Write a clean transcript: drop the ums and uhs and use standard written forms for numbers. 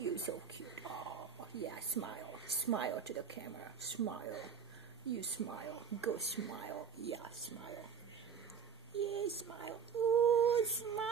You so cute. Oh, yeah, smile. Smile to the camera. Smile. You smile. Go smile. Yeah, smile. Yeah, smile. Ooh, smile.